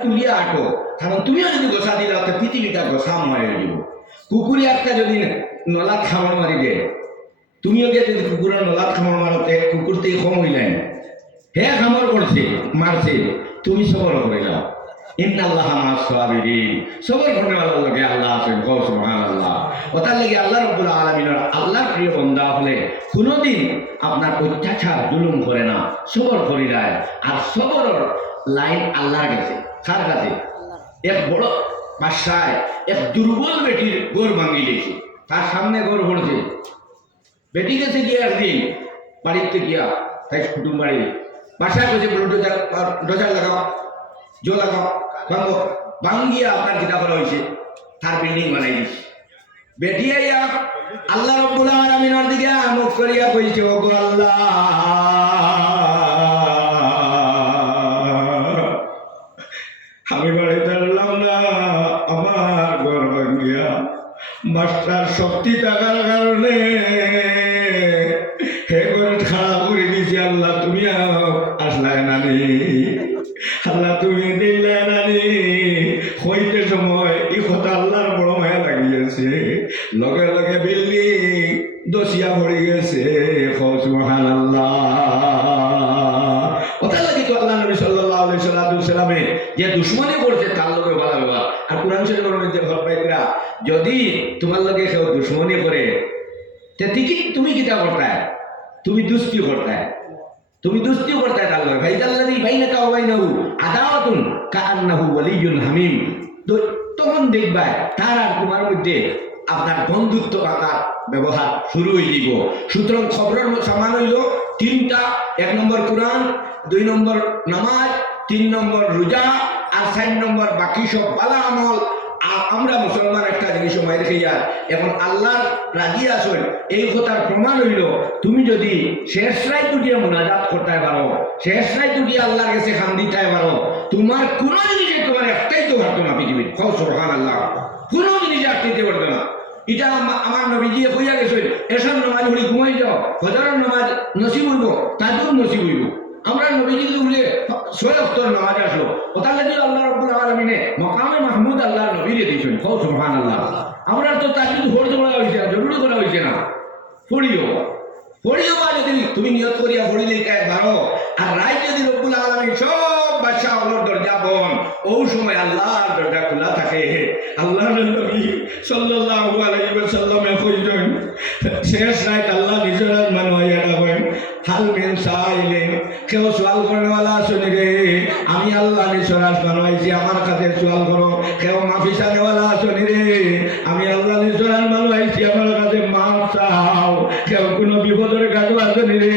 তুলিয়া আঁকো, কারণ তুমিও যদি গোসা দিলে তো পৃথিবীটা গোসা মরে যাব। কুকুরে একটা যদি নলাত খামার মারি দে, তুমিও গিয়ে যদি কুকুরের নলাত খামার মারতে কুকুর থেকে কম হইলেন, হে খামার করছে মারছে, তুমি সবর করে যাও। ইন্নাল্লাহ মা'আস সাবিরিন, সবর করনেওয়ালার লগে আল্লাহ আছেন। কও সুবহানাল্লাহ। ওটার লাগি আল্লাহ রাব্বুল আলামিনের আল্লাহর প্রিয় বান্দা হলে কোনোদিন আপনার অত্যাচার জুলুম করে না, সবর করে যায়। আর সবরের লাইন আল্লাহর কাছে। কার কাছে? এক বড় বাদশায় এক দুর্বল বেটির গোর ভাঙি দিয়েছে, তার সামনে গোর পড়ছে। বেটি গেছে গিয়ে একদিন বাড়িতে গিয়া, তাই কুটুম বাড়ি বাসায় বসে বলল ডোজার লাগাও, জো লাগাও, ভাঙো। ভাঙ্গিয়া আপনার কিতা করা হয়েছে, তার বিল্ডিং বানাই দিচ্ছে। বেটি আইয়া আল্লাহ রাব্বুল আলামিনের দিকে মুখ করিয়া কইছে, ও গো আল্লাহ, আমি বাড়িতে পারলাম না, আমার ঘর ভাঙ্গিয়া মাস্টার শক্তি থাকার কারণে হে ঘর খারাপ করে দিয়েছি। আল্লাহ তুমি আসলাই নানি, আল্লাহ তুমি দিলাই নানি। হইতে সময় এই কথা আল্লাহর বড় মায়া লাগিয়েছে, লগে লগে বিল্ডিং দশিয়া পড়ে গেছে। সুবহানাল্লাহ। ওটা লাগি তো আল্লাহ নবী সাল্লাল্লাহু আলাইহি সাল্লামে যে দুশ্মনী করছে তার লগে ভালো ব্যবহার। আর কুরআন শরীফের মধ্যে ভাইরা, যদি তোমার লগে কেউ দুশ্মনী করে তে ঠিকই তুমি কিতা করতায়, তুমি দুস্তি করতায়, তুমি দুস্তি করতায় তার লগে। ভাইজাল্লাযী বাইনাকা ওয়া বাইনাহু আদাওয়াতুন কাআন্নাহু ওয়ালিয়্যুন হামীম। তখন দেখবা তার আর তোমার মধ্যে আপনার বন্ধুত্ব আকার ব্যবহার শুরু হয়ে দিব। সুতরাং খবরের সামান হইল তিনটা: 1 নম্বর কোরআন, 2 নম্বর নামাজ, 3 নম্বর রোজা, আর 4 নম্বর বাকি সব ভালো আমল। আমরা মুসলমান একটা জিনিস মাই রেখে যার, এখন আল্লাহ রাজি আসেন এই কথার প্রমাণ হইল তুমি যদি শেষ রাত উঠিয়ে মোনাজাত করতে পারো, শেষ রাত উঠিয়ে আল্লাহর কাছে খান দিতে পারো, তোমার কোনো জিনিসে তোমার একটাই তো পারতো না পৃথিবীর। কও সুবহানাল্লাহ। কোনো জিনিসে আটকাইতে পারতো না। এটা আমার নবীজি কইয়া গেছেন, এসব নামাজ পড়ি ঘুমাই যাও, ফজরের নামাজ নসিব হইব, তাজুদ নসিব হইব। আমরা নবীজি উঠলে 6 ওয়াক্তের নামাজ আসলো। ওটার লাগি আল্লাহ রাব্বুল আলামিনে মাকামে মাহমুদ আল্লাহর নবীরে দিয়েছেন। কও সুবহানাল্লাহ। আমরা তো তাজুদ ফরজ করা হইছে না, জরুরি করা হইছে না। পড়িও বা যদি তুমি নিয়ত করিয়া পড়িলে পারো। আর রাত যদি রব্বুল আলামিন সব বাদশাহ ওর দরজা বন্ধ, ওই সময় আল্লাহর দরজা খোলা থাকে। আল্লাহর নবী সাল্লাল্লাহু আলাইহি ওয়াসাল্লামে কইলেন, শেষ রাত আল্লাহ নিজের মানুষ ডাকেন, হাল মিন সাইলিন, কেউ সওয়াল করেওয়ালা আসুনি রে, আমি আল্লাহ নিজের বানাইছি, আমার কাছে সওয়াল করো। কেউ মাফি চাওয়ালা আসুনি রে, আমি আল্লাহ নিজের মানুষ আইছি, আমার কাছে মাফ চাও। কেউ কোনো বিপদের কাজও আসুনি রে,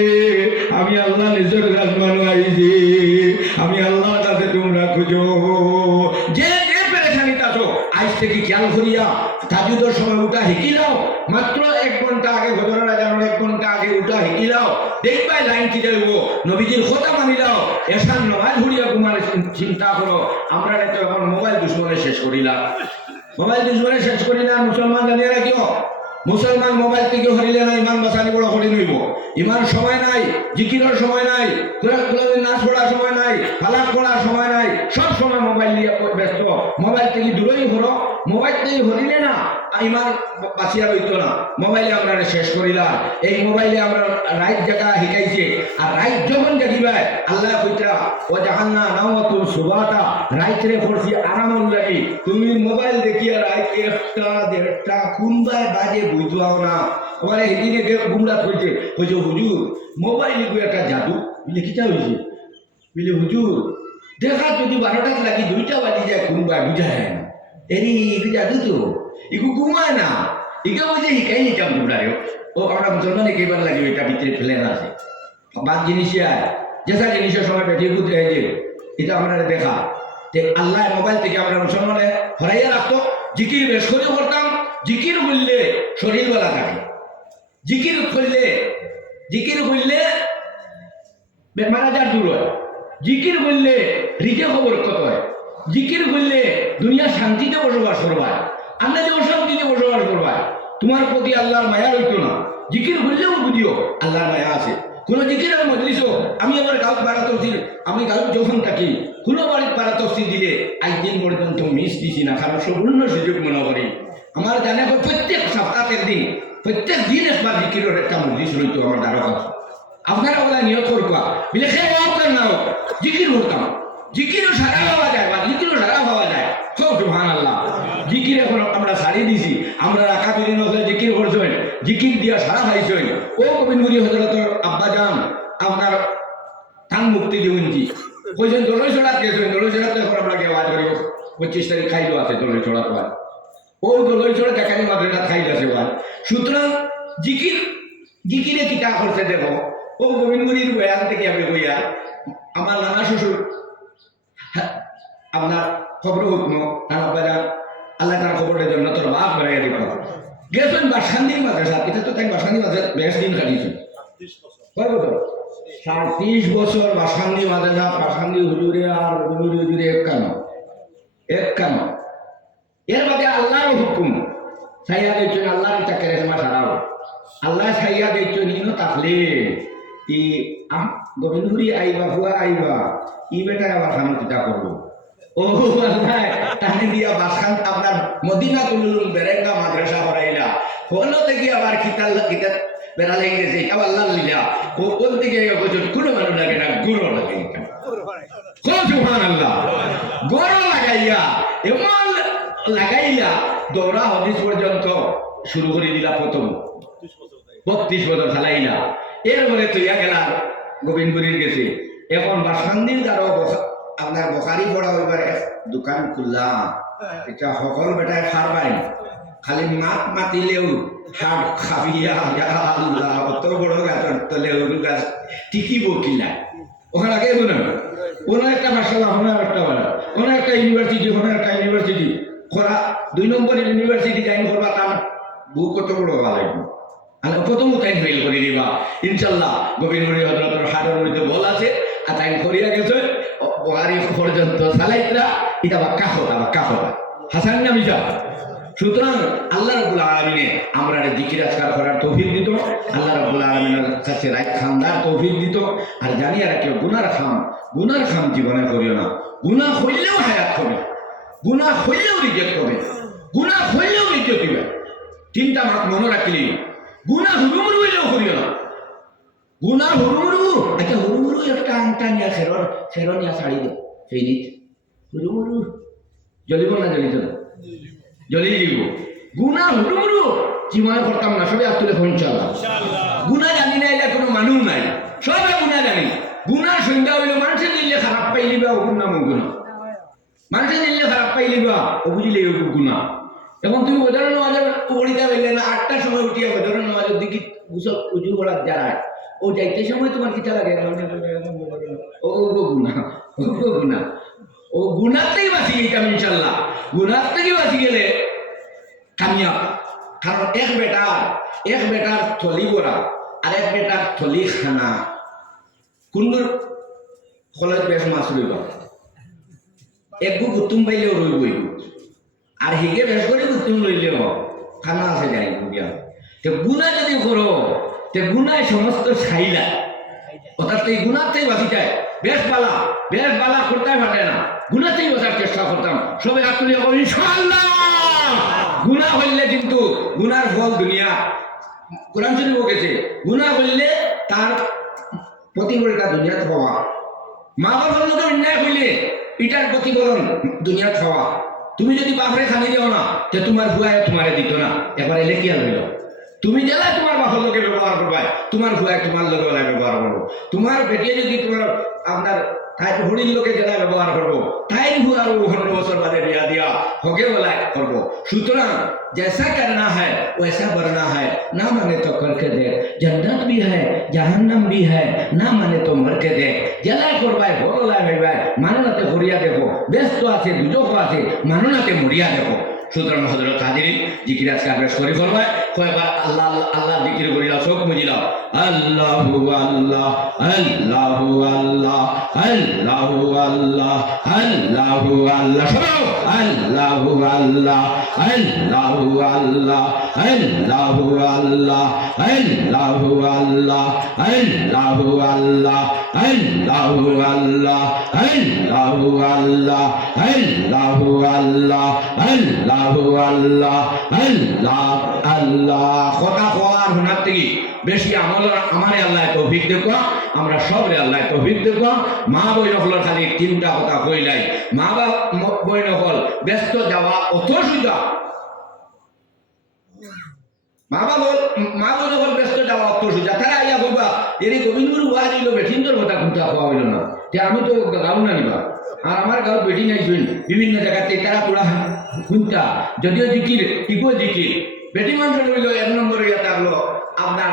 আমি আল্লাহ নিজের কাজ মানুষ আইছি, আমি আল্লাহর কাছে তোমরা খুঁজো। যে যে পেরেশানিতে আছো আজ থেকে খেয়াল করিয়া তাজুদের সময় উঠা শিখিলাও। মাত্র 1 ঘন্টা আগে, ফজরের আজানের 1 ঘন্টা আগে উঠা শিখিলাও। দেখবাই লাইন কি যাইব, নবীজির কথা মানিলাও। এসান নামাজ ঘুরিয়া তোমার চিন্তা করো। আমরা তো এখন মোবাইল দুশ্মনে শেষ করিলাম, মোবাইল দুশ্মনে শেষ করিলাম। মুসলমান জানিয়ে রাখিও, মুসলমান মোবাইল থেকে হরিলে না ইমান বাঁচানি বড় হরি নইব। ইমান সময় নাই, জিকিরের সময় নাই, কোরআনের নাচ পড়ার সময় নাই, ফালাক পড়ার সময় নাই, সব সময় মোবাইল নিয়ে ব্যস্ত। মোবাইল থেকে দূরেই হলো, মোবাইল থেকে হরিলে না ইমান বাঁচিয়া রইত না। মোবাইলে আমরা শেষ করিলাম। এই মোবাইলে আমরা রাইট জায়গা শিখাইছে। আর রাইট যখন জাগিবাই আল্লাহ কইতা, ও জাহান্না নাও তুমি সুবাটা, রাইট রে পড়ছি আরামন লাগি। তুমি মোবাইল দেখিয়া রাইট 1টা 1:30 কোনবায় বাজে বুঝাও না। আমার এদিনে গুমরাত হয়েছে, হয়েছে হুজুর মোবাইল একটা জাদু। বলে কিটা হয়েছে? বলে হুজুর দেখা যদি 12টা লাগি 2টা বাজি যায়, কোনবায় বুঝা যায় না। এরি একটু জাদু তো, এগু ঘুমায় না, এগা বুঝে শিখাই নিতাম তোমরা। ও আমরা মুসলমান একেবারে লাগে এটা ভিতরে ফেলে না আছে বাদ জিনিসে আয়, যেসা জিনিসের সময় বেঠিয়ে বুঝতে হয়েছে। এটা আমরা দেখা যে আল্লাহ মোবাইল থেকে আমরা মুসলমানে হরাইয়া রাখতো। জিকির বেশ করেও করতাম। জিকির বললে শরীরবেলা থাকে, জিকির করলে বেমার আজার দূর হয়, জিকির করলে রিজে খবর কত হয়, জিকির করলে দুনিয়া শান্তিতে বসবাস করবা, আমরা যে অশান্তিতে বসবাস করবা। তোমার প্রতি আল্লাহর মায়া হইতো না। জিকির করলেও বুঝিও আল্লাহর মায়া আছে। কোন জিকিরের মজলিসও আমি আমার গাঁত বাড়াতে, আমি গাঁত যখন থাকি কোনো বাড়ির পাড়া তফসি দিলে আজ দিন পর্যন্ত মিস দিছি না, কারণ সম্পূর্ণ সুযোগ মনে করি আমার জানে প্রত্যেক সপ্তাহের দিন প্রত্যেক দিন একবার জিকিরের একটা মজলিস রইতো আমার দ্বারা আছে। আপনারা ওলা নিয়ত করবা বিলে সে আপনার নাও জিকির করতাম, জিকিরও সারা পাওয়া যায় বা জিকিরও সারা পাওয়া যায়। সব সুবহানাল্লাহ। জিকির এখন আমরা ছাড়ি দিছি, আমরা রাখা বিলীন হয়ে জিকির করছেন, জিকির দিয়া সারা পাইছেন। ও গোবিন্দপুরী হজরতর আব্বা যান আপনার থান মুক্তি দিউনজি কইছেন দলই ছড়াত গেছেন, দলই ছড়াতে এখন আমরা গিয়ে আওয়াজ করি 25 তারিখ খাইলো আছে দলই ছড়াত হয়, ওই দলই ছড়া দেখানি মাদ্রাসা খাইল আছে হয়। সুতরাং জিকিরে কিতা করছে দেখো, ও গোবিন্দপুরীর বয়ান থেকে আমি কইয়া আমার নানা শ্বশুর আপনার খবর হুকম তার আব্বা যান আল্লাহ তার খবরের জন্য তোর বাপ বেড়াইয়া দিব গেছেন বাসান্দির মাদ্রাসা। এটা তো তাই বাসান্দি মাদ্রাসা বেশ দিন কাটিয়েছেন, কয় বছর? 30 বছর বাসান্দি মাদ্রাসা, বাসান্দি হুজুরে আর হুজুরে এক কানো। এর বাদে আল্লাহর হুকুম ছাইয়া দিচ্ছেন, আল্লাহর চাকরি সময় সারাও আল্লাহ ছাইয়া দিচ্ছেন ইনো থাকলে ই গোবিন্দপুরি আইবা হুয়া আইবা ই বেটার আবার সামনে চিন্তা করবো। ও আল্লাহ টানে দিয়া বাসান আপনার মদিনা তুলুন বেরেঙ্গা মাদ্রাসা হরাইলা হলো থেকে আবার কিতাল কিতাব বেড়া লেগে গেছে আল্লাহ লিলা ও কোন দিকে কোনো মানুষ লাগে না, গুরু লাগে সুবহানাল্লাহ। গরু লাগাইয়া এমন লাগাইলা দৌড়া হদিস পর্যন্ত শুরু করে দিলা, প্রথম 32 বছর চালাইলা। এরপরে তৈয়া গেলা গোবিন্দপুরীর গেছে, এখন বাসান্দির দ্বারা আপনার বখারি পড়া হইবার এক দোকান খুললাম। এটা সকল বেটায় খারবাই খালি মাত মাতিলেও হাট খাবিয়া আল্লাহ অত বড় গাছের তলে ওরু গাছ টিকিব কিনা ওখানে আগে না কোনো একটা মাসাল্লাহ কোনো একটা বাড়া কোনো একটা ইউনিভার্সিটি করা 2 নম্বর ইউনিভার্সিটি জয়েন করবা তার বউ কত বড় হওয়া লাগবে। আর প্রথম তাই ফেল করে দিবা ইনশাল্লাহ। গোবিন্দপুরী হজরতের হাটের মধ্যে বল আছে আর তাই করিয়া গেছে বহারি পর্যন্ত চালাইতরা এটা বা কাহতা হাসান না মিশা। সুতরাং আল্লাহ রাব্বুল আলামিনে আমরা জিকির আজকার করার তৌফিক দিত, আল্লাহ রাব্বুল আলামিনের কাছে রাত খান্দার তৌফিক দিত। আর জানিয়ে রাখিও গুনার খাম জীবনে করিও না। গুনাহ হইলেও হায়াত হবে, গুনাহ হইলেও রিজেক্ট হবে, গুনাহ হইলেও রিজেক্ট দিবে। 3টা মাস মনে রাখলি, গুনাহ হুড়ুমুড়ু হইলেও করিও না। গুনাহ হুড়ুমুড়ু আচ্ছা হুড়ুমুড়ু একটা আংটা নিয়ে খেরো নিয়ে শাড়ি দে সেই দিত হুড়ুমুড়ু জ্বলিব না জ্বলিত না জ্বলি দিব। গুনা হুড়ুমুড়ু জীবনে করতাম না, সবে আত্মলে ইনশাআল্লাহ। গুনা জানি না এটা কোনো মানুষ নাই, সবে গুনা জানি। গুনার সংজ্ঞা হইল মানুষের দিলে খারাপ পাইলিবা ও গুণা গুণা, মানুষের দিলে খারাপ পাইলিবা ও বুঝিলে গুণা। এবং তুমি বদরের নামাজের পড়িতে পারলে না 8টার সময় উঠিয়া বদরের নামাজের দিকে উজু করার যারা ও যাইতে সময় তোমার কিতা লাগে ও গুণা ও গুনার থেকে বাঁচি গেতাম ইনশাল্লাহ। গুনার থেকে বাঁচি গেলে কামিয়াব। কারণ এক বেটার থলি করা আর এক বেটার থলি খানা কোনগুর ফলত বেশ মাছ রইব, একগু গুতুম পাইলেও রইবই আর হিগে বেশ করে গুতুম লইলেও খানা আছে যাই গিয়া। তো গুণা যদি করো তে গুনায় সমস্ত ছাইলা অর্থাৎ এই গুণার থেকে বাঁচি যায়। বেশ বালা করতে পারে না, গুণাতেই বাঁচার চেষ্টা করতাম। সবাই আপনি ইনশাআল্লাহ গুনাহ হইলে কিন্তু গুনার ফল দুনিয়া কোরআন শরীফ গেছে, গুনাহ হইলে তার প্রতিফলটা দুনিয়াতে পাওয়া। মা বাবার লোকে অন্যায় হইলে এটার প্রতিফলন দুনিয়াত পাওয়া। তুমি যদি বাপরে খানি দিও না যে তোমার ভুয়ায় তোমারে দিত না, এবার এলে কি হইল? তুমি জেলায় তোমার বাপের লোকে ব্যবহার করবা, তোমার ভুয়ায় তোমার লোকে ব্যবহার করবো। তোমার বেটিয়ে যদি তোমার আপনার হরির লোকে যেটা ব্যবহার করবো তাই ভুয়ার 15 বছর বাদে বিয়া দিয়া হকে বলায় করবো। সুতরাং जैसा करना है वैसा बनना है, ना माने तो करके दे। जन्नत भी है जहन्नम भी है, ना माने तो मर के दे। जला करवाए বড় লাগে ভাই, মাননাতে হরিয়া দেখো, ব্যস্ত আছে দুজক আছে, মাননাতে মরিয়া দেখো। সুতরাং হযরত হাজিরিন জিকির আজকে আমরা শরীফ ফরমায় কয়বার আল্লাহ আল্লাহ জিকির করিলাম চোখ মুজিলাম আল্লাহু আল্লাহ আল্লাহু আল্লাহ আল্লাহু আল্লাহ আল্লাহু আল্লাহ আল্লাহু আল্লাহ আল্লাহু আল্লাহ আল্লাহু আল্লাহ আল্লাহু আল্লাহ আল্লাহু আল্লাহ আল্লাহু আল্লাহ আল্লাহু আল্লাহ আল্লাহু আল্লাহ আল্লাহু আল্লাহ আল্লাহ আল্লাহ কথা কোয়ার হুনার থেকে বেশি আমল আমারে আল্লাহ তৌফিক দেখো আমরা সবরে আল্লাহ তৌফিক দেখো মা বই নকলের খালি তিনটা কথা কইলাই মা বই নকল ব্যস্ত যাওয়া অত সুবিধা মা বই নকল ব্যস্ত যাওয়া অত সুবিধা তারা আইয়া বলবা এরি গোবিন্দুর ওয়াজ হইল বেঠিন্দর কথা কোনটা হওয়া হইল না যে আমি তো গাও না নিবা আর আমার গাঁও বেটি নাই বিভিন্ন জায়গাতে তারা পুরা শুনতা যদিও জিকির ইগো জিকির বেটি মানুষ হইল 1 নম্বর ইয়া থাকলো আপনার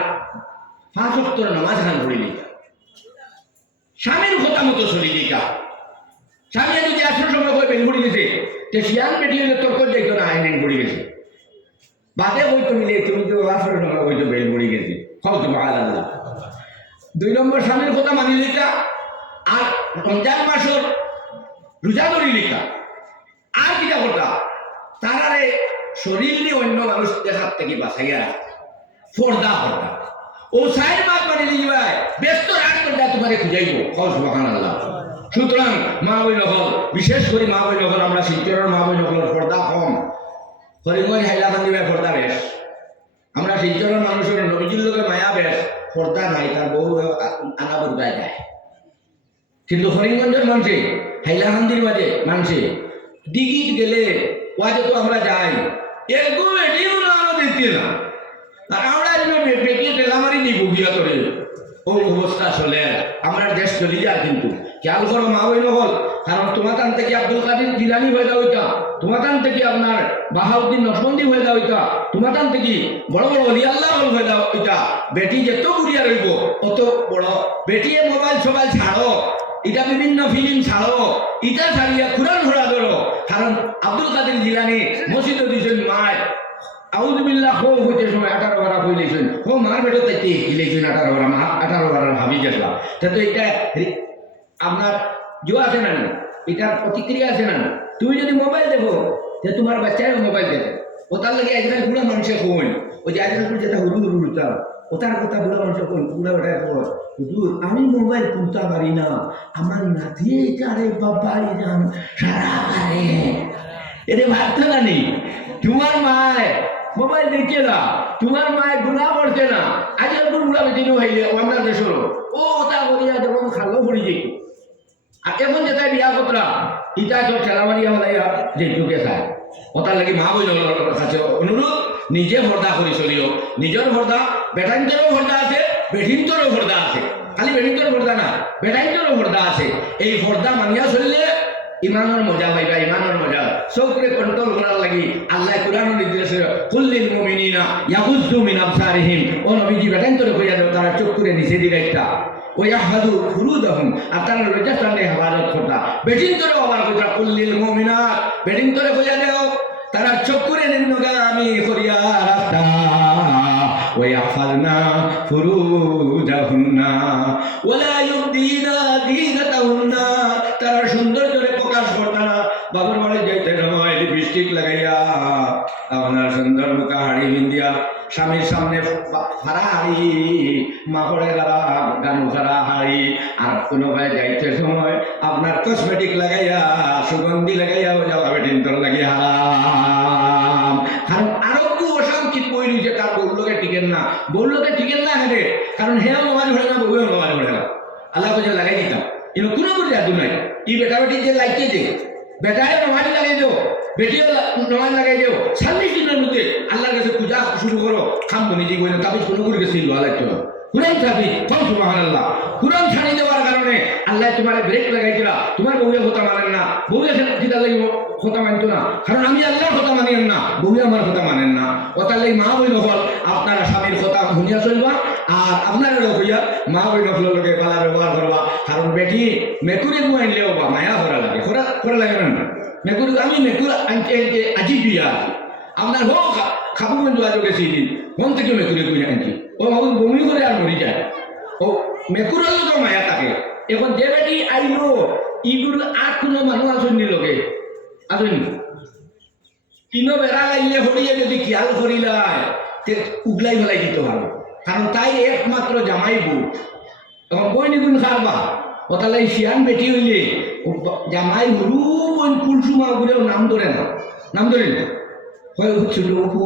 5 ওয়াক্ত নামাজ খান পড়িলি স্বামীর কথা মতো চলি দিকা স্বামী যদি আসর সময় করে বেল পড়ি গেছে তে শিয়ান বেটি হইলে তর্ক যাইতো না আইন পড়ি গেছে বাদে বইতো মিলে তুমি তো আসর সময় হইতো বেল পড়ি গেছে খাও তো আল্লাহ 2 নম্বর স্বামীর কথা মানি লিখা আর রমজান মাসের রোজা ধরি লিখা আর কিটা কথা তারারে শরীর নিয়ে অন্য মানুষ দেখার থেকে বাঁচাইয়া পর্দা পর্দা ও সাইড মাত মানে লিবাই ব্যস্ত রাত করে তোমাকে খুঁজাইব খাও সুবহানাল্লাহ সুতরাং মা বই নকল বিশেষ করে মা বই নকল আমরা শিলচরের মা বই নকলের পর্দা কম হরিগঞ্জ হাইলাকান্দি ভাই পর্দা বেশ আমরা শিলচরের মানুষের নবীজির লোকে মায়া বেশ পর্দা নাই তার বহু আনা বদলায় যায় কিন্তু হরিগঞ্জের মানুষে হাইলাকান্দির মাঝে মানুষে দিঘিত গেলে ওয়াজে তো আমরা যাই একদম এটিও না দিতে না আর আমরা বেটিয়ে টেলামারি নিব গিয়া করে ও অবস্থা চলে আমরা দেশ চলে যায় কিন্তু খেয়াল করো মা বই নহল কারণ তোমার কান থেকে আব্দুল কাদির জিলানি হয়ে যাও ওইটা তোমার কান থেকে আপনার বাহাউদ্দিন নকশবন্দি হয়ে যাও ওইটা তোমার কান থেকে বড় বড় অলি আল্লাহ হয়ে যাও ওইটা বেটি যত ঘুরিয়া রইব অত বড় বেটিয়ে মোবাইল সবাই ছাড়ো এটা বিভিন্ন ফিল্ম ছাড়ো এটা ছাড়িয়া কুরআন ধরা ধরো কারণ আব্দুল কাদির জিলানি মসজিদে দিয়েছেন মায় আউযুবিল্লাহ হো হইতে সময় 18 বার কইলেছেন ও মার বেটো তাইতে ইলেছেন 18 বার 18 বার ভাবি গেছলা তো এটা আপনার জো আছে না এটার প্রতিক্রিয়া আছে না তুমি যদি মোবাইল দেখো যে তোমার বাচ্চারা মোবাইল দেখে ও তার লাগে আজকাল পুরো মানুষে কই ওই যে আজকাল যেটা হুরু হুরু উঠা ওটার কথা পুরো মানুষে কই পুরো ওটা হুজুর আমি মোবাইল খুলতে পারি না আমার নাতি আরে বাবা এরকম সারা পারে এরে ভাবতে না নেই তোমার মায় মোবাইল দেখছে না তোমার মায় গুণা পড়ছে না আজকাল গুণা বেদিন হইলে আমরা দেশের ও তা করিয়া যখন খালো পড়ি যেত আর এখন যেটা বিয়া কতরা ইটা তো ঠেলামারিয়া হলাইয়া যেটুকে চায় ওটার লাগে মা বই কাছে অনুরোধ নিজে ভর্দা করে চলিও নিজের ভর্দা বেটাইন্তরও ভর্দা আছে বেঠিন্তরও ভর্দা আছে খালি বেঠিন্তর ভর্দা না বেটাইন্তরও ভর্দা আছে এই ভর্দা মানিয়া চললে ইমানের মজা পাইবা ইমানের মজা চোখরে কন্ট্রোল করার লাগি আল্লাহ কোরআনের নির্দেশে কুল্লিল মুমিনিনা ইয়াগুযু মিন আবসারিহিম ও নবীজি বেটাইন্তরে কইয়া দাও তারা চোখ করে নিচে দিকে একটা ওয়াহদু ফুরুদাহুম আর তারা রোজা সামনে হেফাজত করতা বেটিন্তরে আবার কইতা কুল্লিল মুমিনাত বেটিন্তরে কইয়া দাও তারা চোখ করে নিম্নগামী করিয়া রাস্তা ওয়াহফালনা ফুরুজাহুন্না ওয়ালা ইউবদিনা দীনাতাহুন্না তারা সুন্দর করে প্রকাশ করতা না বাবার বাড়ি যাইতে সময় লিপস্টিক লাগাইয়া আপনার সুন্দর মুখা হাড়ি বিন্দিয়া স্বামীর সামনে ফারা হাড়ি মাপড়ে গাড়া গান ফারা হাড়ি আর কোনো ভাই যাইতে সময় আপনার কসমেটিক লাগাইয়া সুগন্ধি লাগাইয়া যাওয়া বেটিন্তর লাগিয়া হারাম কারণ আরোগ্য অশান্তি বইলি যে তার বউলোকে টিকেন না বউলোকে টিকেন না হেঁটে কারণ হেও নমাজ ভরে না বউও নমাজ ভরে না আল্লাহ কে লাগাই দিতাম কিন্তু কোনো করে যাদু নাই ই বেটা বেটি যে লাগছে যে বেটারে নমাজ লাগাই দেও বেটিও নমাজ লাগাই দেও 40 দিনের মধ্যে আল্লাহর কাছে পূজা শুরু করো খাম বনি যে বইনা তাবিজ কোনো করে গেছিল আলাইতো কুরআন ছাড়ি সুবহানাল্লাহ কুরআন ছাড়ি দেওয়ার কারণে আল্লাহ তোমারে ব্রেক লাগাইছিলা তোমার বউয়ে কথা মানেন না বউয়ে যেটা লাগি কথা মানতো না কারণ আমি আল্লাহর কথা মানেন না বউয়ে আমার কথা মানেন না ওটার লাগি মা বই নকল আপনারা স্বামীর কথা শুনিয়া চলবা আর আপনারা হইয়া মা বই নকলের লগে পালা ব্যবহার করবা কারণ বেটি মেকুরি আনলেও বা মায়া করা লাগে করা লাগে না মেকুর আমি মেকুর আনতে আজি বিয়া আপনার হোক খাবু বন্ধু আজ গেছি মন থেকে মেকুরে করে আনছি ও ভাবুন বমি করে আর মরি যায় ও মেকুরের তো মায়া থাকে এখন যে বেটি আইলো ইগুলো আর কোনো মানুষ আসেননি লোকে আসেনি ইনো বেড়া লাইলে হরিয়ে যদি খেয়াল করিলায় তে উগলাই ফেলাই দিতে পারবো কারণ তাই একমাত্র জামাই বউ তখন বই নিগুণ খাবা ওতালে শিয়ান বেটি হইলে জামাই হলু বই কুলসুমা বলেও নাম ধরে না নাম ধরে না হয় ছোট বাবু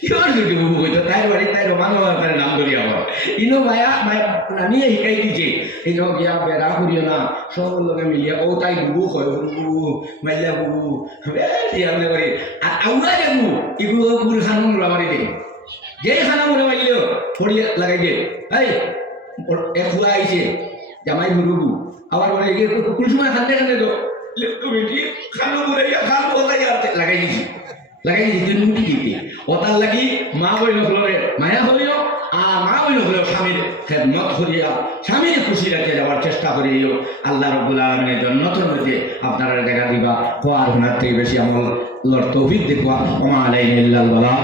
কিহর ছোট বাবু হইতো তাই বাড়ি তাই রমানো তার নাম ধরি আবার ইনো মায়া মায়া নামিয়ে শিকাই দিছে এই গিয়া বেড়া করিও না সব লোকে মিলিয়া ও তাই বুবু হয় বুবু মাইলা বুবু শিয়ালে করে আর আউরা যাবো এগুলো গুল খানো মোড়া মারি দে যেই খানা মোড়া মারিলেও ফড়িয়ে লাগাই দে এই এক ফুলা আইছে জামাই বুবু আবার বলে গিয়ে কুলসুমা খান্দে খান্দে তো বেটি খানো মোড়া খানো লাগাই দিছি লাগাই দিতে নুটি দিতে ওতার লাগি মা বইল হলে মায়া হলিও আর মা বইল হলেও স্বামীর খেদমত করিয়া স্বামীর খুশি রাখতে যাওয়ার চেষ্টা করিও আল্লাহ রব্বুল আলামিনের জন্নতের মধ্যে আপনারা দেখা দিবা কোয়ার হুনার থেকে বেশি আমল তৌফিক দেখবা ওমা আলাইহিল বালা।